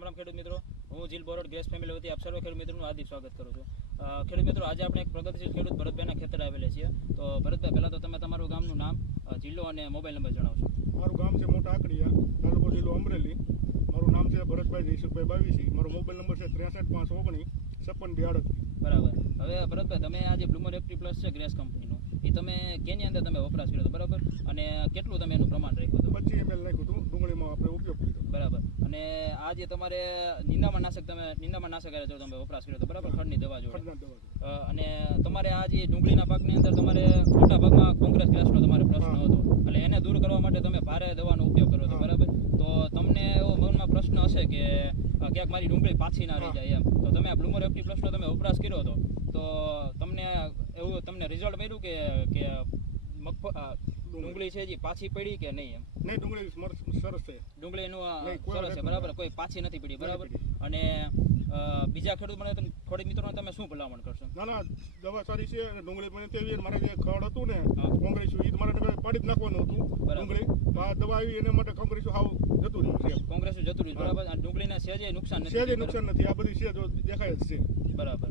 રામ રામ ખેડૂત મિત્રો. હું જીલ બોરોડ ગેસ ફેમિલી વતી આપ સર્વ ખેડૂત મિત્રોનું હાર્દિક સ્વાગત કરું છું. ખેડૂત મિત્રો આજે આપણે એક પ્રગતિશીલ ખેડૂત ભરતભાઈના ખેતર આવેલા છીએ. તો ભરતભાઈ પહેલાં તો તમે તમારું ગામનું નામ જિલ્લો અને મોબાઈલ નંબર જણાવશો. મારું ગામ છે મોટા આકડીયા તાલુકો જિલ્લો અમરેલી. મારું નામ છે ભરતભાઈ જયસુખભાઈ બાવીસી. મારો મોબાઈલ નંબર છે ત્રેસઠ પાંચ ઓગણીસ છપ્પન બે આડત્રીસ બરાબર. હવે ભરતભાઈ તમે આ જે બ્લુમર એક્ટિવ પ્લસ છે ગ્રેસ કંપનીનું એ તમે કેની અંદર તમે વપરાશ કર્યો હતો બરાબર? અને કેટલું તમે એનું પ્રમાણ રાખ્યું હતું પચીસ એમએલ નાખ્યું હતું ડુંગળીમાં આપણે ઉપયોગ કર્યો બરાબર અને આ જે તમારે નિંદામાં નાશક તમે નિંદામણ નાશક કર્યા જો તમે વપરાશ કર્યો તો બરાબર ખડની દવા જોડે. અને તમારે આ જે ડુંગળીના પાકની અંદર તમારે મોટા ભાગમાં કોંગ્રેસ ગ્રાસનો તમારે પ્રશ્ન હતો. એટલે એને દૂર કરવા માટે તમે ભારે દવાનો ઉપયોગ કર્યો હતો બરાબર? તો તમને એવો મનમાં પ્રશ્ન હશે કે ક્યાંક મારી ડુંગળી પાછી ના રહી જાય એમ. તો તમે આ બ્લુમર એફટી પ્લસનો તમે વપરાશ કર્યો હતો. તો તમને એવું તમને રિઝલ્ટ મળ્યું કે કે મગફ ડુંગળી. છે જે પાછી પડી કે નહીં એમ? નહીં ડુંગળી સરસ છે. ડુંગળીનું અ, સરસ છે બરાબર કોઈ પાછી નથી પડી બરાબર? અને બીજા ખેડૂત મને તમે થોડીક મિત્રોને તમે શું ભલામણ કરશો? ના ના દવા સારી છે અને ડુંગળી પણ તેવી મારે જે ખડ હતું ને કોંગ્રેસ એ મારે તમે પાડી જ નાખવાનું હતું ડુંગળી. આ દવા આવી એના માટે કોંગ્રેસ હાવ જતું રહ્યું છે. કોંગ્રેસ જતું રહ્યું. બરાબર? ડુંગળીના સેજે નુકસાન નથી સેજે નુકસાન નથી આ બધી છે દેખાય જ છે. બરાબર.